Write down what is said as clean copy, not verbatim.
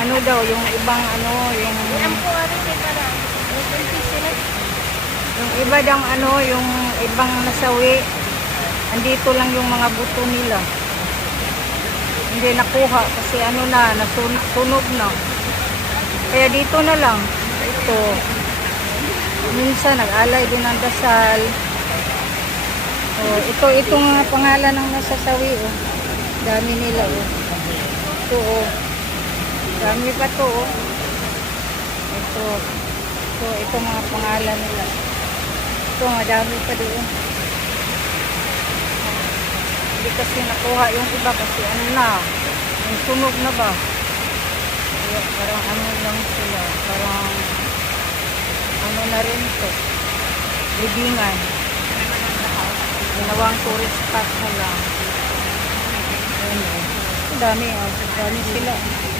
ano daw, yung ibang ano, yung iba daw ano, yung ibang nasawi. Andito lang yung mga buto nila. Hindi nakuha kasi ano na, nasunog na. Kaya dito na lang. Ito. Minsan nag-alay din ng dasal. Oh, itong pangalan ng nasasawi, oh. Dami nila, oh. Ito, oh. Dami pa to, oh. Ito. Ito mga pangalan nila. Ito, madami pa doon. Hindi kasi nakuha yung iba kasi ano na, yung sunog na ba. Kaya parang ano lang sila, parang ano na rin to, libingan. Ginawang tourist spot na lang. Ayun, oh. Dami, oh. Dami sila.